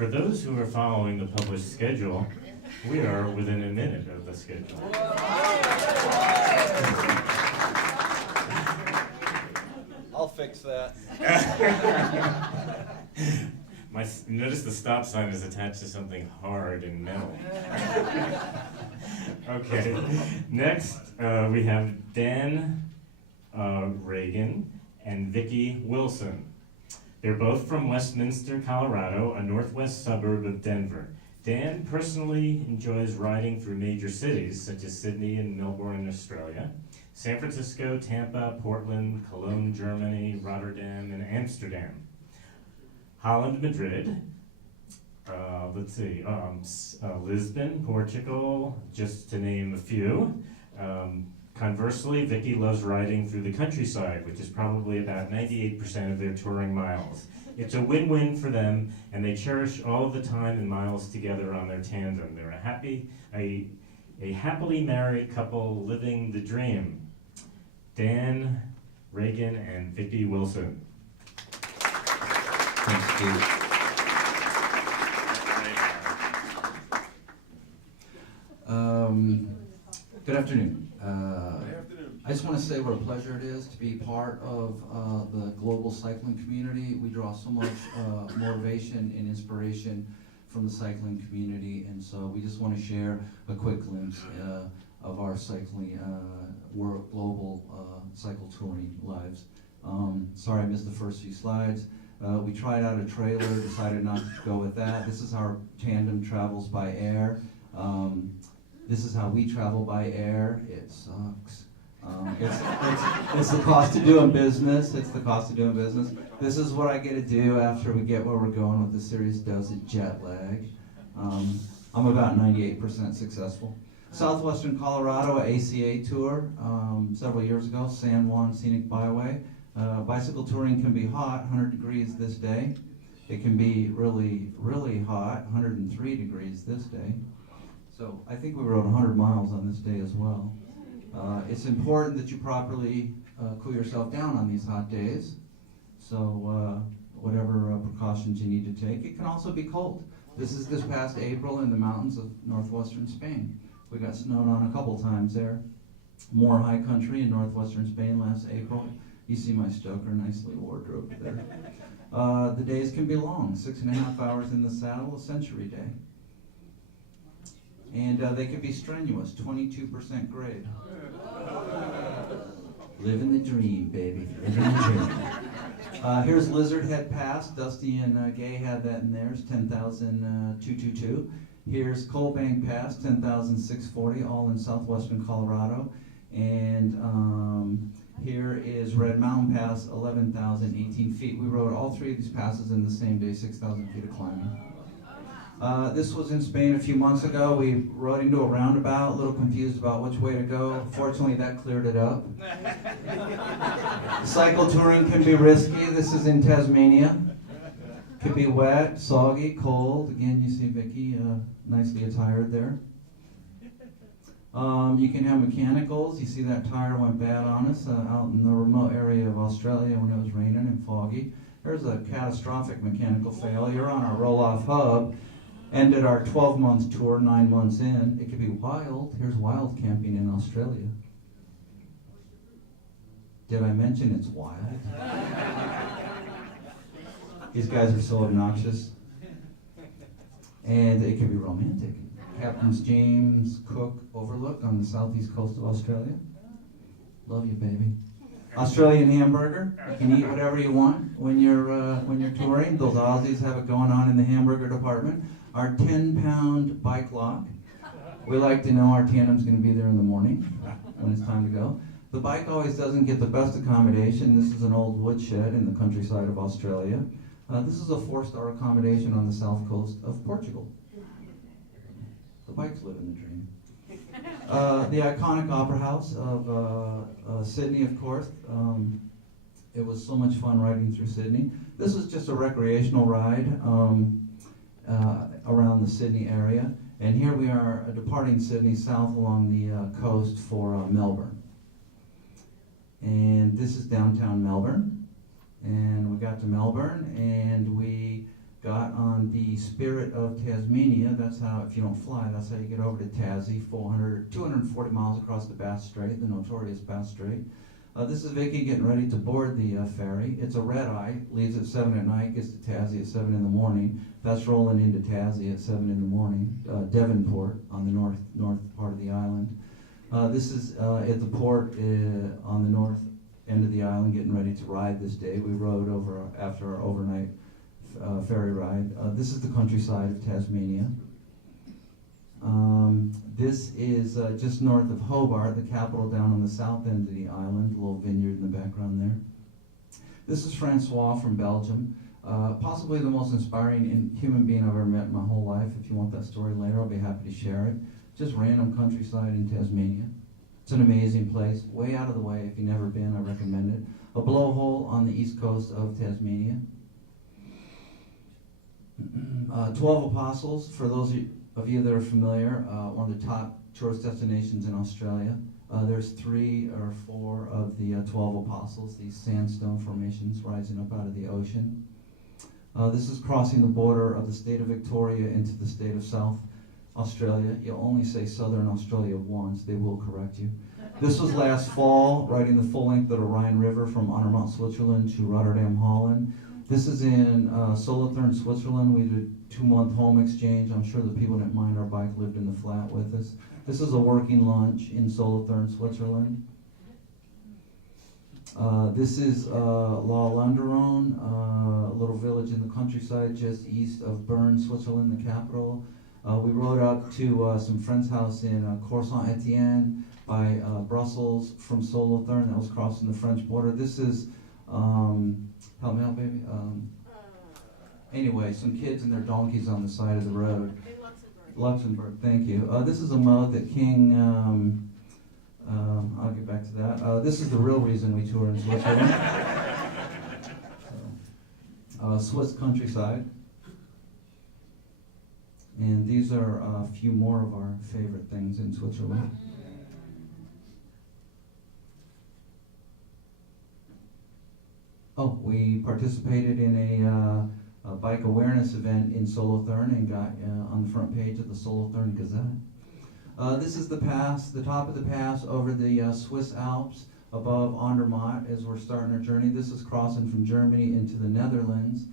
For those who are following the published schedule, we are within a minute of the schedule. I'll fix that. Notice the stop sign is attached to something hard and metal. Okay, next we have Dan Reagan and Vickie Wilson. They're both from Westminster, Colorado, a northwest suburb of Denver. Dan personally enjoys riding through major cities such as Sydney and Melbourne, Australia, San Francisco, Tampa, Portland, Cologne, Germany, Rotterdam, and Amsterdam. Holland, Madrid, Lisbon, Portugal, just to name a few. Conversely, Vicki loves riding through the countryside, which is probably about 98% of their touring miles. It's a win-win for them, and they cherish all of the time and miles together on their tandem. They're a happily married couple living the dream. Dan Reagan and Vickie Wilson. Thanks, Steve. Good afternoon. I just want to say what a pleasure it is to be part of the global cycling community. We draw so much motivation and inspiration from the cycling community, and so we just want to share a quick glimpse of our cycling, global cycle touring lives. Sorry I missed the first few slides. We tried out a trailer, decided not to go with that. This is how our tandem travels by air. This is how we travel by air. It sucks. It's the cost of doing business. It's the cost of doing business. This is what I get to do after we get where we're going with the series Does It Jet Lag. I'm about 98% successful. Southwestern Colorado ACA tour several years ago, San Juan Scenic Byway. Bicycle touring can be hot, 100 degrees this day. It can be really, really hot, 103 degrees this day. So I think we rode 100 miles on this day as well. It's important that you properly cool yourself down on these hot days. So whatever precautions you need to take. It can also be cold. This is this past April in the mountains of northwestern Spain. We got snowed on a couple times there. More high country in northwestern Spain last April. You see my stoker nicely wardrobed there. The days can be long, 6.5 hours in the saddle, a century day. And they can be strenuous, 22% grade. Living the dream, baby, living the dream. Here's Lizard Head Pass, Dusty and Gay had that in theirs, 10,222. Here's Coal Bank Pass, 10,640, all in southwestern Colorado. And here is Red Mountain Pass, 11,018 feet. We rode all three of these passes in the same day, 6,000 feet of climbing. This was in Spain a few months ago. We rode into a roundabout, a little confused about which way to go. Fortunately, that cleared it up. Cycle touring can be risky. This is in Tasmania. Could be wet, soggy, cold. Again, you see Vicki nicely attired there. You can have mechanicals. You see that tire went bad on us out in the remote area of Australia when it was raining and foggy. There's a catastrophic mechanical failure on our roll-off hub. Ended our 12-month tour 9 months in. It could be wild. Here's wild camping in Australia. Did I mention it's wild? These guys are so obnoxious. And it can be romantic. Captain's James Cook Overlook on the southeast coast of Australia. Love you, baby. Australian hamburger. You can eat whatever you want when you're touring. Those Aussies have it going on in the hamburger department. Our 10-pound bike lock. We like to know our tandem's going to be there in the morning when it's time to go. The bike always doesn't get the best accommodation. This is an old woodshed in the countryside of Australia. This is a 4-star accommodation on the south coast of Portugal. The bikes live in the dream. The iconic Opera House of Sydney, of course. It was so much fun riding through Sydney. This was just a recreational ride around the Sydney area. And here we are departing Sydney south along the coast for Melbourne. And this is downtown Melbourne. And we got to Melbourne and we got on on the Spirit of Tasmania. That's how, if you don't fly, that's how you get over to Tassie, 240 miles across the Bass Strait, the notorious Bass Strait. This is Vicki getting ready to board the ferry. It's a red eye, leaves at 7 at night, gets to Tassie at 7 in the morning. That's rolling into Tassie at 7 in the morning. Devonport on the north part of the island. This is at the port on the north end of the island, getting ready to ride this day. We rode over after our overnight ferry ride. This is the countryside of Tasmania. This is just north of Hobart, the capital, down on the south end of the island, a little vineyard in the background there. This is Francois from Belgium, possibly the most inspiring human being I've ever met in my whole life. If you want that story later, I'll be happy to share it. Just random countryside in Tasmania. It's an amazing place, way out of the way. If you've never been, I recommend it. A blowhole on the east coast of Tasmania. 12 Apostles, for those of you that are familiar, one of the top tourist destinations in Australia. There's 3 or 4 of the 12 Apostles, these sandstone formations rising up out of the ocean. This is crossing the border of the state of Victoria into the state of South Australia. You'll only say Southern Australia once, they will correct you. This was last fall, riding the full length of the Rhine River from Andermatt, Switzerland to Rotterdam, Holland. This is in Solothurn, Switzerland. We did a 2-month home exchange. I'm sure the people didn't mind our bike lived in the flat with us. This is a working lunch in Solothurn, Switzerland. This is La Landerone, a little village in the countryside just east of Bern, Switzerland, the capital. We rode up to some friend's house in Corps-Saint-Étienne by Brussels from Solothurn. That was crossing the French border. This is, help me out, baby. Anyway, some kids and their donkeys on the side of the road. In Luxembourg. Luxembourg, thank you. This is a mode that King, I'll get back to that. This is the real reason we tour in Switzerland. Swiss countryside. And these are a few more of our favorite things in Switzerland. Oh, we participated in a bike awareness event in Solothurn and got on the front page of the Solothurn Gazette. This is the pass, the top of the pass over the Swiss Alps above Andermatt as we're starting our journey. This is crossing from Germany into the Netherlands.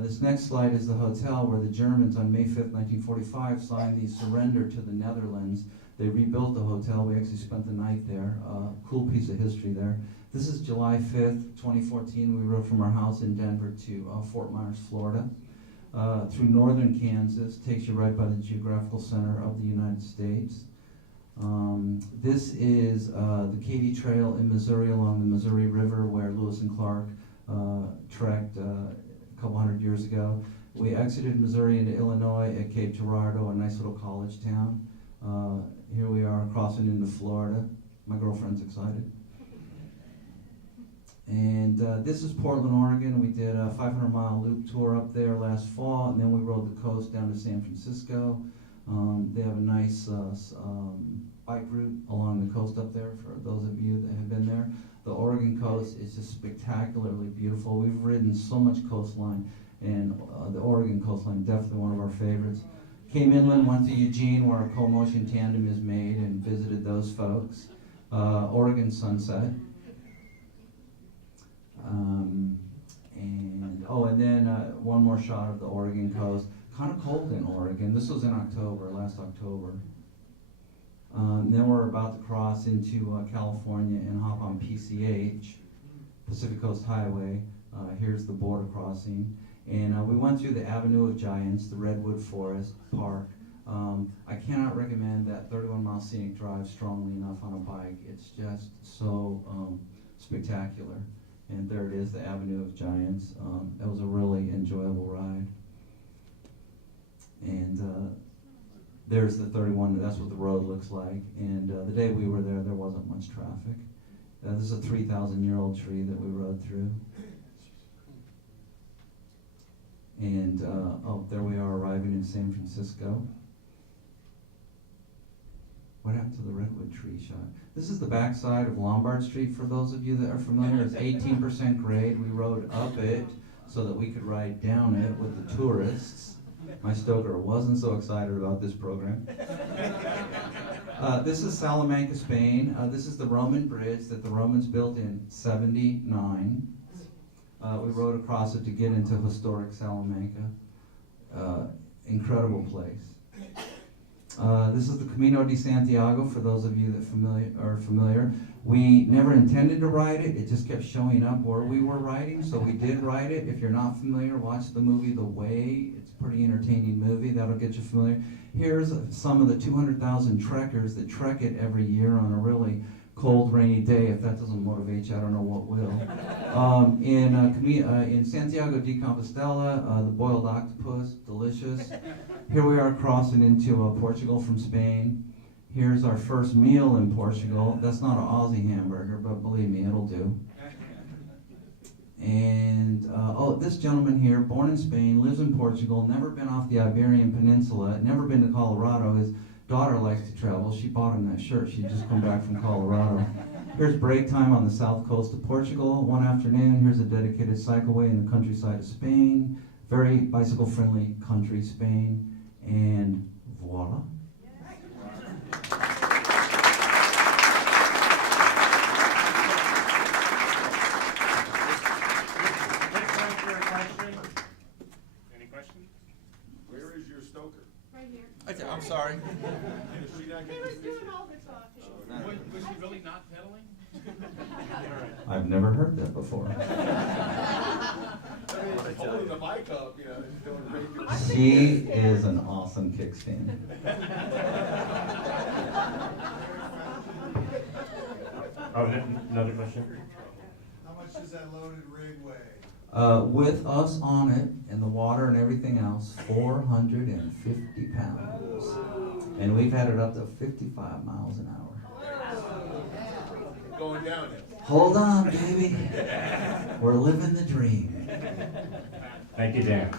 This next slide is the hotel where the Germans on May 5th, 1945 signed the surrender to the Netherlands. They rebuilt the hotel. We actually spent the night there. Cool piece of history there. This is July 5th, 2014. We rode from our house in Denver to Fort Myers, Florida. Through northern Kansas, takes you right by the geographical center of the United States. This is the Katy Trail in Missouri along the Missouri River where Lewis and Clark trekked a couple hundred years ago. We exited Missouri into Illinois at Cape Girardeau, a nice little college town. Here we are crossing into Florida. My girlfriend's excited. And this is Portland, Oregon. We did a 500-mile loop tour up there last fall, and then we rode the coast down to San Francisco. They have a nice bike route along the coast up there for those of you that have been there. The Oregon coast is just spectacularly beautiful. We've ridden so much coastline, and the Oregon coastline, definitely one of our favorites. Came inland, went to Eugene where our co-motion tandem is made and visited those folks. Oregon sunset. And then one more shot of the Oregon coast. Kind of cold in Oregon. This was in October, last October. Then we're about to cross into California and hop on PCH, Pacific Coast Highway. Here's the border crossing. And we went through the Avenue of Giants, the Redwood Forest Park. I cannot recommend that 31-mile scenic drive strongly enough on a bike. It's just so spectacular. And there it is, the Avenue of Giants. It was a really enjoyable ride. And there's the 31, that's what the road looks like. And the day we were there wasn't much traffic. This is a 3,000-year-old tree that we rode through. And, there we are arriving in San Francisco. What happened to the redwood tree shot? This is the backside of Lombard Street for those of you that are familiar. It's 18% grade. We rode up it so that we could ride down it with the tourists. My stoker wasn't so excited about this program. This is Salamanca, Spain. This is the Roman bridge that the Romans built in 79. We rode across it to get into historic Salamanca. Incredible place. This is the Camino de Santiago, for those of you that are familiar. We never intended to ride it, it just kept showing up where we were riding, so we did ride it. If you're not familiar, watch the movie The Way. It's a pretty entertaining movie, that'll get you familiar. Here's some of the 200,000 trekkers that trek it every year on a really cold, rainy day. If that doesn't motivate you, I don't know what will. In Santiago de Compostela, the boiled octopus, delicious. Here we are crossing into Portugal from Spain. Here's our first meal in Portugal. That's not an Aussie hamburger, but believe me, it'll do. And, this gentleman here, born in Spain, lives in Portugal, never been off the Iberian Peninsula, never been to Colorado. His daughter likes to travel. She bought him that shirt. She'd just come back from Colorado. Here's break time on the south coast of Portugal one afternoon. Here's a dedicated cycleway in the countryside of Spain. Very bicycle-friendly country, Spain. And voila. Any questions? Where is your stoker? Right here. I'm sorry. He was doing all the talking. Was he really not pedaling? I've never heard that before. Holding the mic up, doing radio. She is an awesome kickstand. Another question? How much does that loaded rig weigh? With us on it and the water and everything else, 450 pounds. And we've had it up to 55 miles an hour. Going downhill. Hold on, baby. We're living the dream. Thank you, Dan.